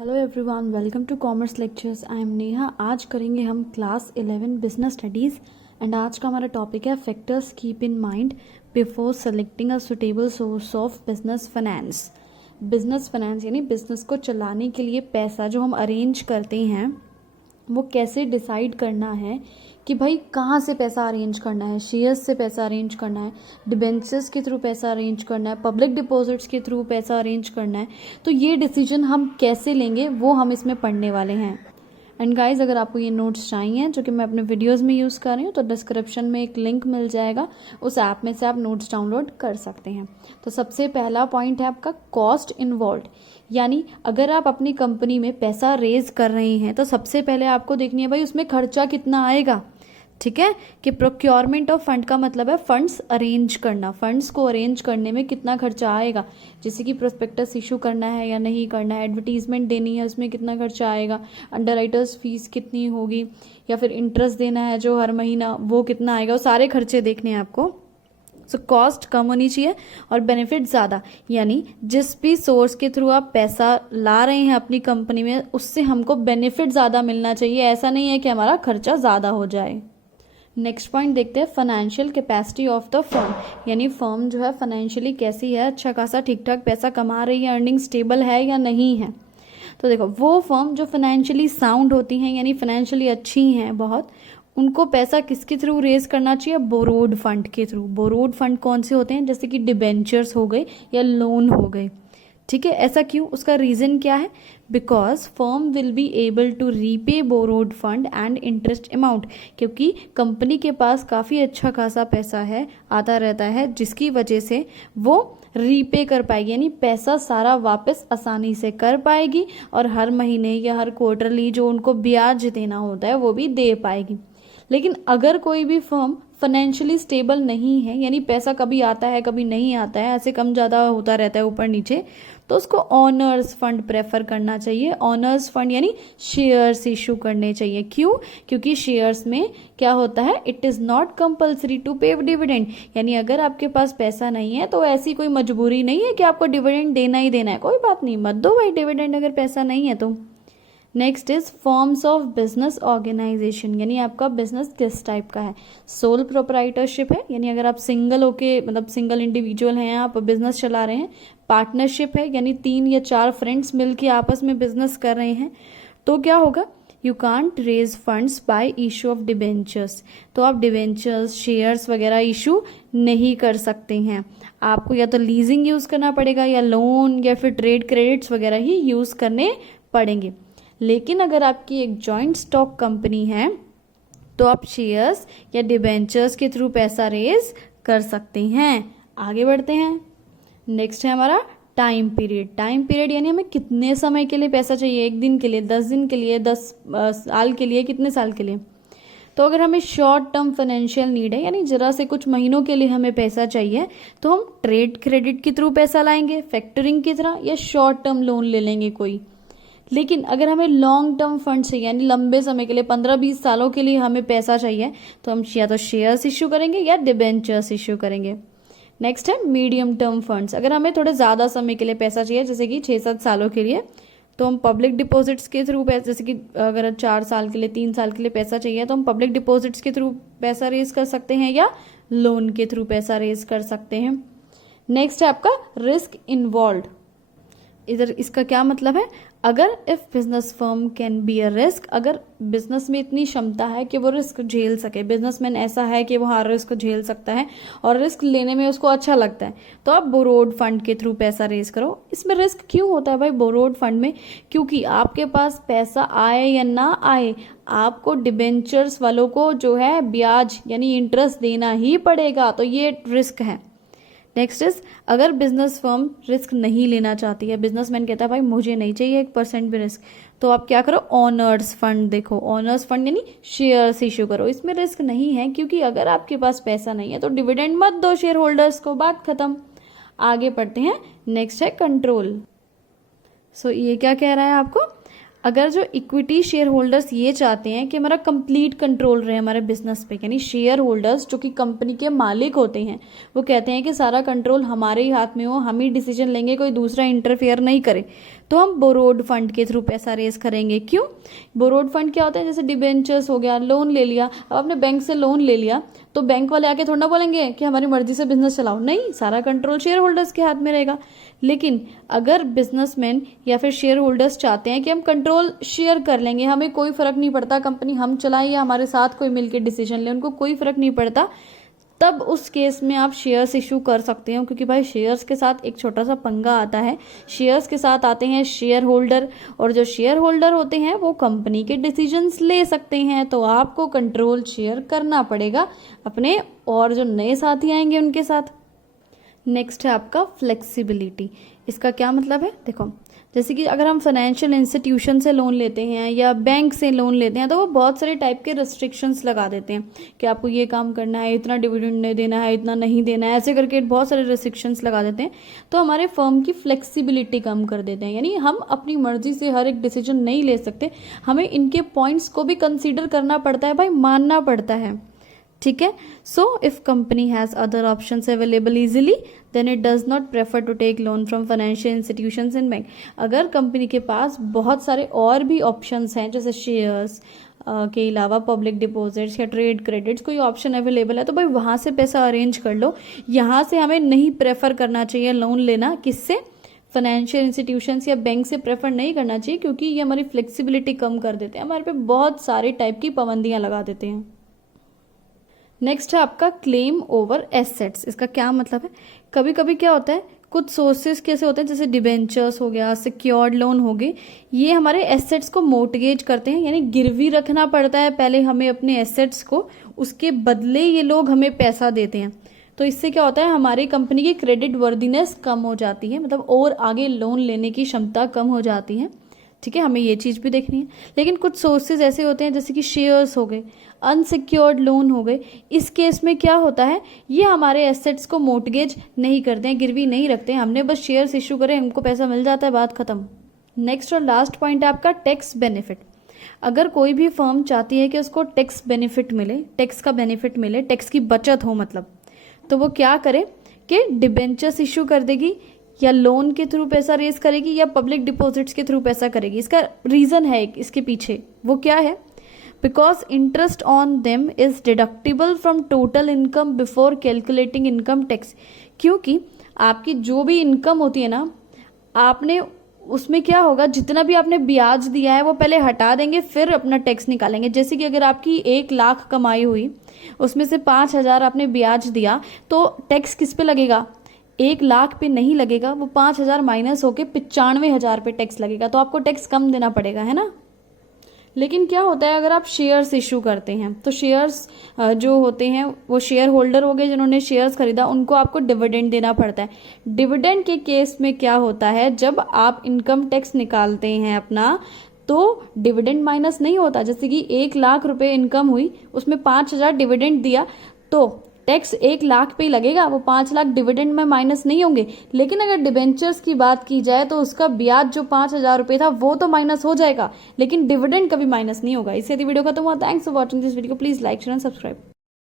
Hello everyone, welcome to commerce lectures. I am Neha. आज करेंगे हम क्लास 11 बिजनेस स्टडीज़ एंड आज का हमारा टॉपिक है factors keep in mind before selecting a suitable source of business finance. Business finance यानी business को चलाने के लिए पैसा जो हम अरेंज करते हैं वो कैसे डिसाइड करना है कि भाई कहाँ से पैसा अरेंज करना है। शेयर्स से पैसा अरेंज करना है, डिबेंचर्स के थ्रू पैसा अरेंज करना है, पब्लिक डिपॉजिट्स के थ्रू पैसा अरेंज करना है। तो ये डिसीजन हम कैसे लेंगे वो हम इसमें पढ़ने वाले हैं। एंड गाइज, अगर आपको ये नोट्स चाहिए जो कि मैं अपने वीडियोस में यूज़ कर रही हूँ तो डिस्क्रिप्शन में एक लिंक मिल जाएगा, उस ऐप में से आप नोट्स डाउनलोड कर सकते हैं। तो सबसे पहला पॉइंट है आपका कॉस्ट इन्वॉल्व, यानी अगर आप अपनी कंपनी में पैसा रेज कर रहे हैं तो सबसे पहले आपको देखनी है भाई उसमें खर्चा कितना आएगा। ठीक है, कि प्रोक्योरमेंट ऑफ फंड का मतलब है फंड्स अरेंज करना। फंड्स को अरेंज करने में कितना खर्चा आएगा, जैसे कि प्रोस्पेक्टस इशू करना है या नहीं करना है, एडवर्टीजमेंट देनी है उसमें कितना खर्चा आएगा, अंडरराइटर्स फीस कितनी होगी, या फिर इंटरेस्ट देना है जो हर महीना वो कितना आएगा। वो सारे खर्चे देखने हैं आपको। सो कॉस्ट कम होनी चाहिए और बेनिफिट ज़्यादा, यानी जिस भी सोर्स के थ्रू आप पैसा ला रहे हैं अपनी कंपनी में उससे हमको बेनिफिट ज़्यादा मिलना चाहिए। ऐसा नहीं है कि हमारा खर्चा ज़्यादा हो जाए। नेक्स्ट पॉइंट देखते हैं financial capacity of the firm, यानी फर्म जो है फाइनेंशियली कैसी है, अच्छा खासा ठीक ठाक पैसा कमा रही है, अर्निंग स्टेबल है या नहीं है। तो देखो, वो फर्म जो फाइनेंशियली साउंड होती हैं यानी फाइनेंशियली अच्छी हैं बहुत, उनको पैसा किसके थ्रू रेज करना चाहिए, बोरोड फंड के थ्रू। बोरोड फंड कौन से होते हैं, जैसे कि डिबेंचर्स हो गए या लोन हो गए। ठीक है, ऐसा क्यों, उसका रीज़न क्या है, because firm will be able to repay borrowed fund and interest amount, क्योंकि कंपनी के पास काफ़ी अच्छा खासा पैसा है, आता रहता है, जिसकी वजह से वो रीपे कर पाएगी, यानी पैसा सारा वापस आसानी से कर पाएगी और हर महीने या हर क्वार्टरली जो उनको ब्याज देना होता है वो भी दे पाएगी। लेकिन अगर कोई भी फर्म फाइनेंशियली स्टेबल नहीं है, यानी पैसा कभी आता है कभी नहीं आता है, ऐसे कम ज़्यादा होता रहता है ऊपर नीचे, तो उसको ऑनर्स फंड प्रेफर करना चाहिए। ऑनर्स फंड यानी शेयर्स इशू करने चाहिए। क्यों, क्योंकि शेयर्स में क्या होता है, it is not compulsory to pay dividend, यानी अगर आपके पास पैसा नहीं है तो ऐसी कोई मजबूरी नहीं है कि आपको डिविडेंड देना ही देना है। कोई बात नहीं, मत दो भाई डिविडेंड अगर पैसा नहीं है तो। Next is forms of business organisation, यानी आपका बिजनेस किस टाइप का है। सोल प्रोप्राइटरशिप है, यानी अगर आप सिंगल होके मतलब सिंगल इंडिविजुअल हैं, आप बिजनेस चला रहे हैं। पार्टनरशिप है, यानी 3 या 4 फ्रेंड्स मिलके आपस में बिजनेस कर रहे हैं। तो क्या होगा, you can't raise funds by issue of debentures, तो आप डिबेंचर्स शेयर्स वगैरह इशू नहीं कर सकते हैं। आपको या तो लीजिंग यूज़ करना पड़ेगा या लोन या फिर ट्रेड क्रेडिट्स वगैरह ही यूज़ करने पड़ेंगे। लेकिन अगर आपकी एक जॉइंट स्टॉक कंपनी है तो आप शेयर्स या डिबेंचर्स के थ्रू पैसा रेज कर सकते हैं। आगे बढ़ते हैं। नेक्स्ट है हमारा टाइम पीरियड। टाइम पीरियड यानी हमें कितने समय के लिए पैसा चाहिए, 1 दिन के लिए, 10 दिन के लिए, 10 साल के लिए, कितने साल के लिए। तो अगर हमें शॉर्ट टर्म फाइनेंशियल नीड है, यानी जरा से कुछ महीनों के लिए हमें पैसा चाहिए, तो हम ट्रेड क्रेडिट के थ्रू पैसा लाएंगे, फैक्टरिंग की तरह, या शॉर्ट टर्म लोन ले लेंगे कोई। लेकिन अगर हमें लॉन्ग टर्म फंड चाहिए, यानी लंबे समय के लिए 15-20 सालों के लिए हमें पैसा चाहिए, तो हम या तो शेयर्स इशू करेंगे या डिबेंचर्स इशू करेंगे। नेक्स्ट है मीडियम टर्म फंड्स। अगर हमें थोड़े ज़्यादा समय के लिए पैसा चाहिए, जैसे कि 6-7 सालों के लिए, तो हम पब्लिक डिपॉजिट्स के थ्रू पैसा, जैसे कि अगर 4 साल के लिए, 3 साल के लिए पैसा चाहिए तो हम पब्लिक डिपॉजिट्स के थ्रू पैसा रेज कर सकते हैं या लोन के थ्रू पैसा रेज कर सकते हैं। नेक्स्ट है आपका रिस्क इन्वॉल्व। इधर इसका क्या मतलब है, अगर if business firm can be a risk, अगर बिजनेस में इतनी क्षमता है कि वो रिस्क झेल सके, बिजनेसमैन ऐसा है कि वो हर रिस्क झेल सकता है और रिस्क लेने में उसको अच्छा लगता है, तो आप बोरोड फंड के थ्रू पैसा रेज करो। इसमें रिस्क क्यों होता है भाई बोरोड फंड में, क्योंकि आपके पास पैसा आए या ना आए, आपको डिबेंचर्स वालों को जो है ब्याज यानी इंटरेस्ट देना ही पड़ेगा, तो ये रिस्क है। नेक्स्ट इज, अगर बिजनेस फर्म रिस्क नहीं लेना चाहती है, बिजनेसमैन कहता है भाई मुझे नहीं चाहिए 1% भी रिस्क, तो आप क्या करो, ऑनर्स फंड देखो। ऑनर्स फंड यानी शेयर्स इशू करो। इसमें रिस्क नहीं है, क्योंकि अगर आपके पास पैसा नहीं है तो डिविडेंड मत दो शेयर होल्डर्स को, बात खत्म। आगे पढ़ते हैं। नेक्स्ट है कंट्रोल। सो ये क्या कह रहा है आपको, अगर जो इक्विटी शेयर होल्डर्स ये चाहते हैं कि हमारा कंप्लीट कंट्रोल रहे हमारे बिजनेस पे, यानी शेयर होल्डर्स जो कि कंपनी के मालिक होते हैं, वो कहते हैं कि सारा कंट्रोल हमारे ही हाथ में हो, हम ही डिसीजन लेंगे, कोई दूसरा इंटरफेयर नहीं करे, तो हम बोरोड फंड के थ्रू पैसा रेज करेंगे। क्यों? बोरोड फंड क्या होता है? जैसे डिबेंचर्स हो गया, लोन ले लिया। अब आपने बैंक से लोन ले लिया तो बैंक वाले आके थोड़ा ना बोलेंगे कि हमारी मर्जी से बिजनेस चलाओ, नहीं, सारा कंट्रोल शेयर होल्डर्स के हाथ में रहेगा। लेकिन अगर बिजनेसमैन या फिर शेयर होल्डर्स चाहते हैं कि हम कंट्रोल शेयर कर लेंगे, हमें कोई फर्क नहीं पड़ता कंपनी हम चलाएं या हमारे साथ कोई मिलकर डिसीजन ले, उनको कोई फर्क नहीं पड़ता, तब उस केस में आप शेयर्स इशू कर सकते हो। क्योंकि भाई शेयर्स के साथ एक छोटा सा पंगा आता है, शेयर्स के साथ आते हैं शेयर होल्डर, और जो शेयर होल्डर होते हैं वो कंपनी के डिसीजंस ले सकते हैं। तो आपको कंट्रोल शेयर करना पड़ेगा अपने और जो नए साथी आएंगे उनके साथ। नेक्स्ट है आपका फ्लेक्सिबिलिटी। इसका क्या मतलब है? देखो, जैसे कि अगर हम फाइनेंशियल इंस्टीट्यूशन से लोन लेते हैं या बैंक से लोन लेते हैं तो वो बहुत सारे टाइप के रिस्ट्रिक्शंस लगा देते हैं कि आपको ये काम करना है, इतना डिविडेंड नहीं देना है, इतना नहीं देना है, ऐसे करके बहुत सारे रिस्ट्रिक्शंस लगा देते हैं। तो हमारे फर्म की फ्लेक्सिबिलिटी कम कर देते हैं, यानी हम अपनी मर्जी से हर एक डिसीजन नहीं ले सकते, हमें इनके पॉइंट्स को भी कंसिडर करना पड़ता है, भाई मानना पड़ता है। ठीक है। So if company has other options available easily then it does not prefer to take loan from financial institutions in bank. अगर कंपनी के पास बहुत सारे और भी ऑप्शंस हैं, जैसे शेयर्स के अलावा पब्लिक डिपॉजिट्स या ट्रेड क्रेडिट्स, कोई ऑप्शन अवेलेबल है तो भाई वहां से पैसा अरेंज कर लो। यहाँ से हमें नहीं प्रेफर करना चाहिए लोन लेना, किससे? फाइनेंशियल इंस्टीट्यूशंस या बैंक से प्रेफर नहीं करना चाहिए, क्योंकि ये हमारी फ्लेक्सिबिलिटी कम कर देते हैं, हमारे पे बहुत सारे टाइप की पाबंदियां लगा देते हैं। नेक्स्ट है आपका क्लेम ओवर एसेट्स। इसका क्या मतलब है? कभी कभी क्या होता है, कुछ सोर्सेस कैसे होते हैं, जैसे डिबेंचर्स हो गया, सिक्योर्ड लोन हो गए, ये हमारे एसेट्स को मोर्टगेज करते हैं, यानी गिरवी रखना पड़ता है पहले हमें अपने एसेट्स को, उसके बदले ये लोग हमें पैसा देते हैं। तो इससे क्या होता है, हमारी कंपनी की क्रेडिट वर्दीनेस कम हो जाती है, मतलब और आगे लोन लेने की क्षमता कम हो जाती है। ठीक है, हमें ये चीज़ भी देखनी है। लेकिन कुछ सोर्सेज ऐसे होते हैं जैसे कि शेयर्स हो गए, अनसिक्योर्ड लोन हो गए, इस केस में क्या होता है, ये हमारे एसेट्स को मोर्टगेज नहीं करते हैं, गिरवी नहीं रखते हैं, हमने बस शेयर्स इशू करे, हमको पैसा मिल जाता है, बात खत्म। नेक्स्ट और लास्ट पॉइंट है आपका टैक्स बेनिफिट। अगर कोई भी फर्म चाहती है कि उसको टैक्स बेनिफिट मिले, टैक्स का बेनिफिट मिले, टैक्स की बचत हो मतलब, तो वो क्या करे कि डिबेंचर्स इशू कर देगी, या लोन के थ्रू पैसा रेज करेगी, या पब्लिक डिपॉजिट्स के थ्रू पैसा करेगी। इसका रीजन है इसके पीछे, वो क्या है? Because interest on them is deductible from total income before calculating income tax. क्योंकि आपकी जो भी इनकम होती है ना, आपने उसमें क्या होगा, जितना भी आपने ब्याज दिया है वो पहले हटा देंगे, फिर अपना टैक्स निकालेंगे। जैसे कि अगर आपकी 1 लाख कमाई हुई, उसमें से 5,000 आपने ब्याज दिया, तो टैक्स किस पे लगेगा? 1 लाख पे नहीं लगेगा, वो 5,000 माइनस होके 95,000 पे टैक्स लगेगा। तो आपको टैक्स कम देना पड़ेगा, है ना। लेकिन क्या होता है, अगर आप शेयर्स इशू करते हैं तो शेयर्स जो होते हैं वो शेयर होल्डर हो गए जिन्होंने शेयर्स खरीदा, उनको आपको डिविडेंड देना पड़ता है। डिविडेंड के केस में क्या होता है, जब आप इनकम टैक्स निकालते हैं अपना, तो डिविडेंड माइनस नहीं होता। जैसे कि 1 लाख रुपए इनकम हुई, उसमें 5,000 डिविडेंड दिया, तो टैक्स 1 लाख पे ही लगेगा, वो 5 लाख डिविडेंड में माइनस नहीं होंगे। लेकिन अगर डिबेंचर्स की बात की जाए तो उसका ब्याज जो 5,000 रुपए था वो तो माइनस हो जाएगा, लेकिन डिविडेंड कभी माइनस नहीं होगा। इससे वीडियो खत्म हुआ। Thanks for watching this video. Please like share and subscribe.